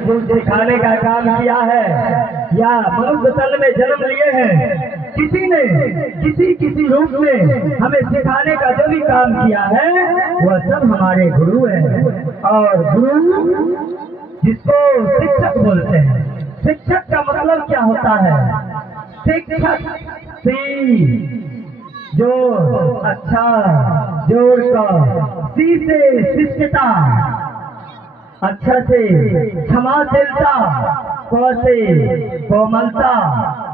कुछ सिखाने का काम किया है या मनुष्य तन में जन्म लिए हैं, किसी ने किसी रूप में हमें सिखाने का जो भी काम किया है वह सब हमारे गुरु हैं। और गुरु जिसको शिक्षक बोलते हैं, शिक्षक का मतलब क्या होता है? शिक्षक जो अच्छा जोड़ का सी से शिष्टता, अच्छा से क्षमाशीलता, क से कोमलता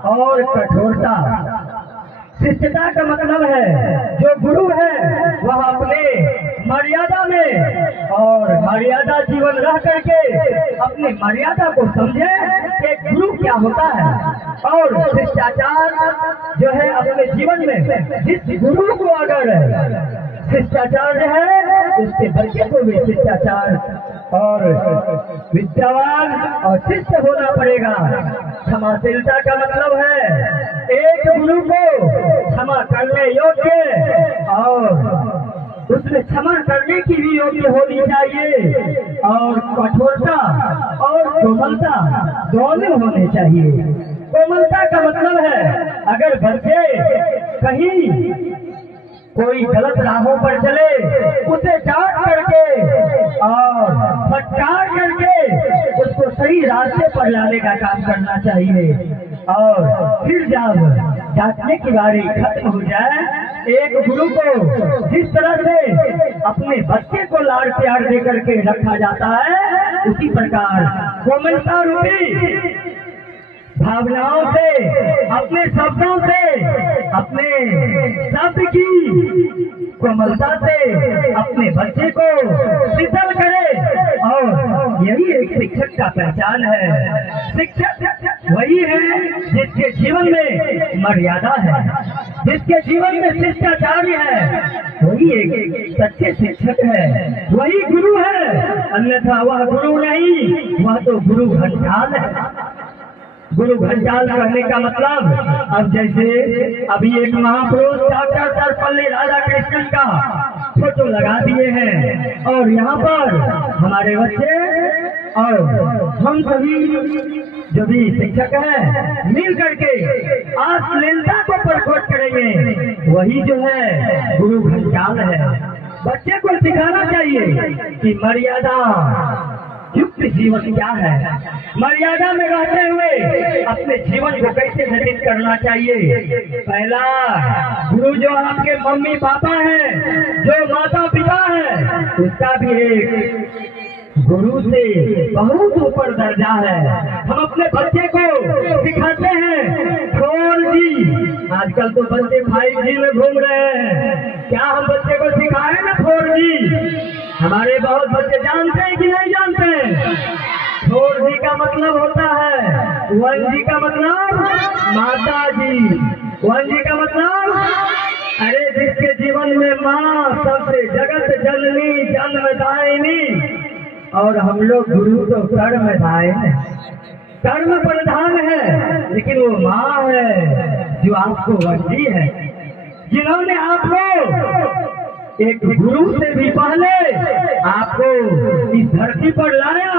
और कठोरता। शिष्टता का मतलब है जो गुरु है वह अपने मर्यादा में और मर्यादा जीवन रह करके अपनी मर्यादा को समझे कि गुरु क्या होता है। और शिष्टाचार जो है अपने जीवन में जिस गुरु को अगर शिष्टाचार है उसके बच्चे को भी शिष्टाचार और विद्यावान और शिष्ट होना पड़ेगा। क्षमाशीलता का मतलब है एक गुरु को क्षमा करने योग्य और उसमें क्षमा करने की भी योग्य होनी चाहिए। और कठोरता और कोमलता दोनों होने चाहिए। कोमलता का मतलब है अगर बच्चे कहीं कोई गलत राहों पर चले उसे डांट करके और फटकार करके उसको सही रास्ते पर लाने का काम करना चाहिए। और फिर जब डांटने की बारी खत्म हो जाए, एक गुरु को जिस तरह से अपने बच्चे को लाड़ प्यार दे करके रखा जाता है उसी प्रकार कोमलता रूपी भावनाओं से, अपने शब्दों से, अपने शब्द की कोमलता से अपने बच्चे को शीतल करे। और यही एक शिक्षक का पहचान है। शिक्षक वही है जिसके जीवन में मर्यादा है, जिसके जीवन में शिष्टाचार है, वही एक सच्चे शिक्षक है, वही गुरु है। अन्यथा वह गुरु नहीं, वह तो गुरु घंटाल है। गुरु घंटाल कहने का मतलब अब जैसे अभी एक महापुरुष डॉक्टर सर्वपल्ली राधाकृष्णन का फोटो लगा दिए हैं और यहाँ पर हमारे बच्चे और हम सभी जो भी शिक्षक हैं मिल करके अश्लीलता को प्रकट करेंगे। वही जो है गुरु घंटाल है। बच्चे को सिखाना चाहिए कि मर्यादा युक्त जीवन क्या है, मर्यादा में रहते हुए अपने जीवन को कैसे व्यतीत करना चाहिए। पहला गुरु जो आपके मम्मी पापा हैं, जो माता पिता हैं, उसका भी एक गुरु से बहुत ऊपर दर्जा है। हम अपने बच्चे को सिखाते हैं 4G। आजकल तो बच्चे 5G में घूम रहे हैं। क्या हम बच्चे को सिखाए ना 4G? हमारे बहुत बच्चे जानते हैं कि नहीं जानते हैं? 4G का मतलब होता है 1G का मतलब माता जी, 1G का मतलब अरे जिसके जीवन में माँ सबसे जगत जननी जन्मदायिनी। और हम लोग गुरु तो कर्मदायिन है, कर्म प्रधान है, लेकिन वो माँ है जो आपको 1G है, जिन्होंने आपको एक गुरु से भी पहले आपको इस धरती पर लाया,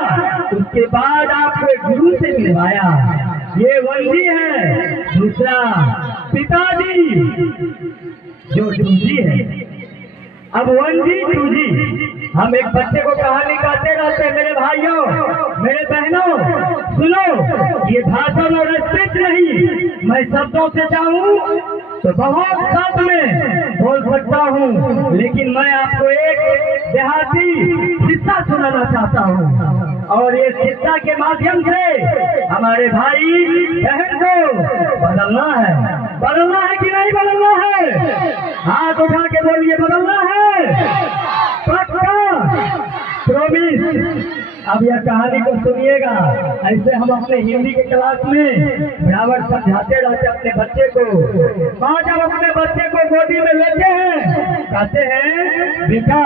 उसके बाद आपको एक गुरु से मिलवाया। ये 1G है। दूसरा पिताजी जो 2G है। अब 1G 2G हम एक बच्चे को कहानी कहते रहते हैं। मेरे भाइयों, मेरे बहनों, सुनो, ये भाषण और स्पीच नहीं, मैं शब्दों से चाहूँ तो बहुत साथ में बोल सकता हूँ, लेकिन मैं आपको एक देहाती किस्सा सुनाना चाहता हूँ। और ये किस्सा के माध्यम से हमारे भाई बहन को बदलना है। बदलना है कि नहीं बदलना है? हाथ उठा के बोलिए, बदलना है पक्का, प्रॉमिस। अब यह कहानी को सुनिएगा। ऐसे हम अपने हिंदी के क्लास में बराबर समझाते रहते अपने बच्चे को। माँ जब अपने बच्चे को गोदी में लेते हैं कहते हैं बेटा,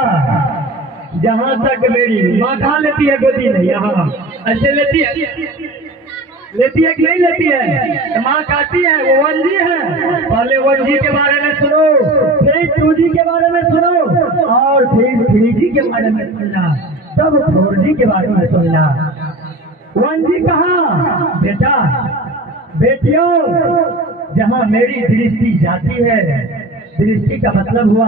जहाँ तक मेरी माँ कहाँ लेती है गोदी में? यहाँ ऐसे लेती है कि नहीं लेती है? माँ कहती है वो 1G है। पहले 1G के बारे में सुनो, फिर 2G के बारे में सुनो और फिर 3G के बारे में सुनना, तब 4G के बारे में सुनना। वन जी कहा बेटा बेटियों, जहाँ मेरी दृष्टि जाती है, दृष्टि का मतलब हुआ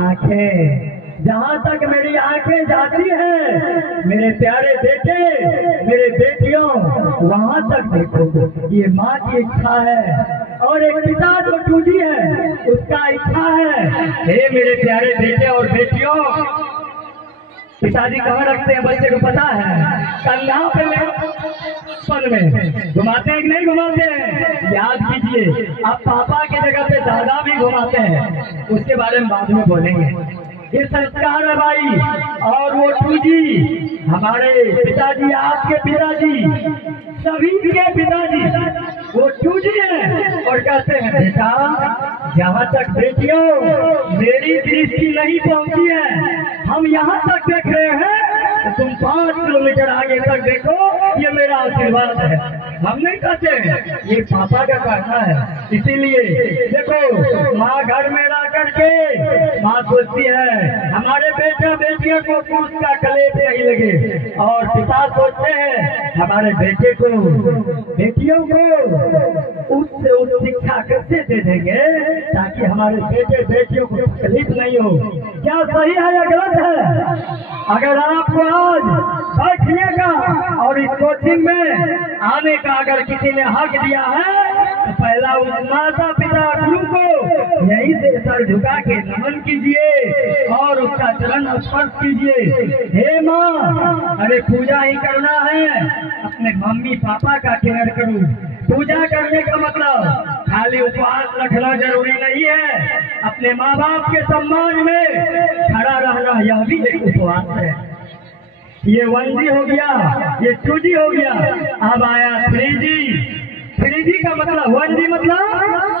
आंखें, जहाँ तक मेरी आंखें जाती है मेरे प्यारे बेटे मेरे बेटियों वहाँ तक देखो। ये माँ की इच्छा है और एक पिता जो टूजी है उसका इच्छा है। हे मेरे प्यारे बेटे और बेटियों, पिताजी कहाँ रखते हैं बच्चे को पता है? कंधा पे पन में घुमाते हैं कि नहीं घुमाते हैं? याद कीजिए, अब पापा की जगह पे दादा भी घुमाते हैं, उसके बारे में बाद में बोलेंगे। ये संस्कार है भाई। और वो टूजी हमारे पिताजी, आपके पिताजी, सभी के पिताजी वो टूजी है और कहते हैं बेटा जहाँ तक बेटियों मेरी दृष्टि नहीं पहुँची है, हम यहाँ तक देख रहे हैं, तो तुम 5 किलोमीटर आगे तक देखो, ये मेरा आशीर्वाद है। हम नहीं कहते हैं, ये पापा का कहना है। इसीलिए देखो, माँ घर में रह करके माँ सोचती है हमारे बेटा बेटियों को कुछ का कलेश नहीं लगे, और पिता सोचते हैं हमारे बेटे को बेटियों को उससे उच्च शिक्षा कैसे दे देंगे ताकि हमारे बेटे बेटियों को तकलीफ नहीं हो। क्या सही है या गलत है? अगर आपको आज बैठिएगा और इस कोचिंग में आने का अगर किसी ने हक दिया है तो पहला उस माता पिता गुरु को यहीं से सर झुका के नमन कीजिए और उसका चरण स्पर्श कीजिए। हे माँ, अरे पूजा ही करना है, अपने मम्मी पापा का केयर करूँ। पूजा करने का मतलब खाली उपवास रखना जरूरी नहीं है, अपने माँ बाप के सम्मान में खड़ा रहना यह भी एक उपवास है। ये 1G हो गया, ये 2G हो गया, अब आया 3G। 3G का मतलब 1G मतलब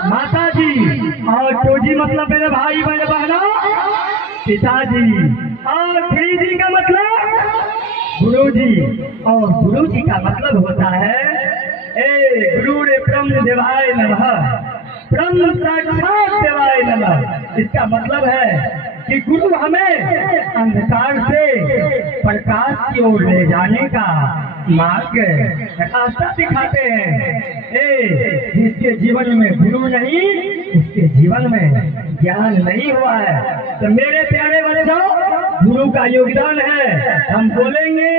माता जी, और 2G मतलब मेरे भाई मेरे बहनों पिताजी, और 3G का मतलब गुरु जी। और गुरु जी का मतलब होता है गुरु रे ब्रह्म देवाय नमः, ब्रह्म साक्षात देवाय नमः। इसका मतलब है कि गुरु हमें अंधकार से प्रकाश की ओर ले जाने का मार्ग रास्ता दिखाते हैं। जिसके जीवन में गुरु नहीं, उसके जीवन में ज्ञान नहीं हुआ है। तो मेरे प्यारे बच्चों, गुरु का योगदान है। हम बोलेंगे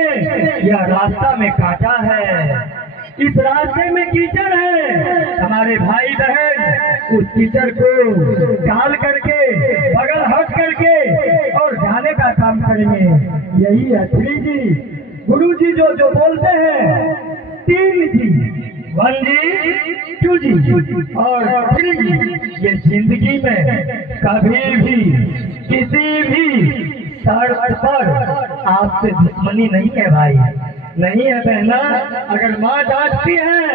यह रास्ता में कांटा है, इस रास्ते में कीचड़ है, हमारे भाई बहन उस कीचड़ को डाल करके बगल हट करके और जाने का काम करेंगे। यही है 3G। गुरु जी जो बोलते हैं 3G, 1G, 2G और 3G, ये जिंदगी में कभी भी किसी भी शर्त पर आपसे दुश्मनी नहीं है भाई, नहीं है बहना। अगर माँ डांटती है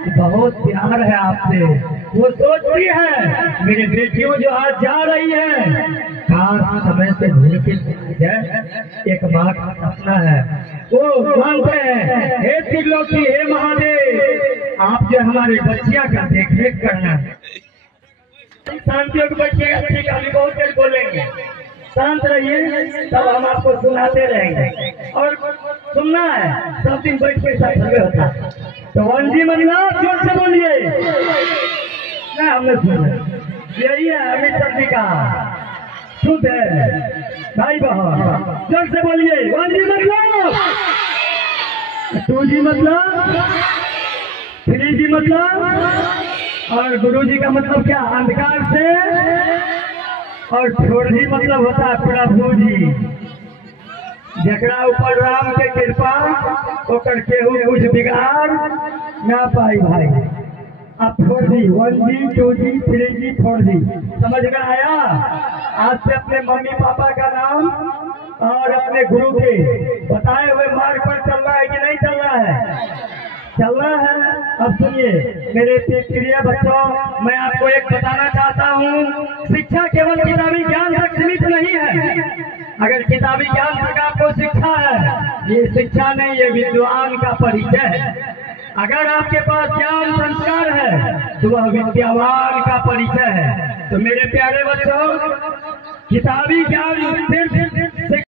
तो बहुत प्यार है आपसे, वो सोचती है मेरे बेटियों जो आज जा रही है काश समय से भूल के एक माँ का सपना है। वो मानते हैं हे त्रिलोकी, हे महादेव, आप जो हमारे बच्चियां का देख रेख करना। शांतियों के बच्चे अच्छी कहानी बहुत देर बोलेंगे, शांत रहिए, तब हम आपको सुनाते रहेंगे। और सुनना है, सब दिन बैठ के साथ होता है। तो 1G मतलब जोर से बोलिए ना, हमने सुना यही है अमित सर जी का शुद्ध है भाई बहन, जोर से बोलिए। 1G मतलब, 2G मतलब, 3G मतलब, और गुरु जी का मतलब क्या? अंधकार से। और 4G मतलब होता है प्रभु जी, जकरा ऊपर राम के कृपा ओकर केहू कुछ बिगाड़ ना पाई भाई। अब 4G, 1G, 2G, 3G, 4G समझ में आया? आज से अपने मम्मी पापा का नाम और अपने गुरु के बताए हुए मार्ग पर चल रहा है कि नहीं चल रहा है? चल रहा है। अब सुनिए मेरे प्रिय बच्चों, मैं आपको एक बताना चाहता हूँ, शिक्षा केवल किताबी ज्ञान तक सीमित नहीं है। अगर किताबी ज्ञान तक आपको शिक्षा है, ये शिक्षा नहीं, ये विद्वान का परिचय है। अगर आपके पास ज्ञान संस्कार है तो वह विद्यावान का परिचय है। तो मेरे प्यारे बच्चों, किताबी ज्ञान सिर्फ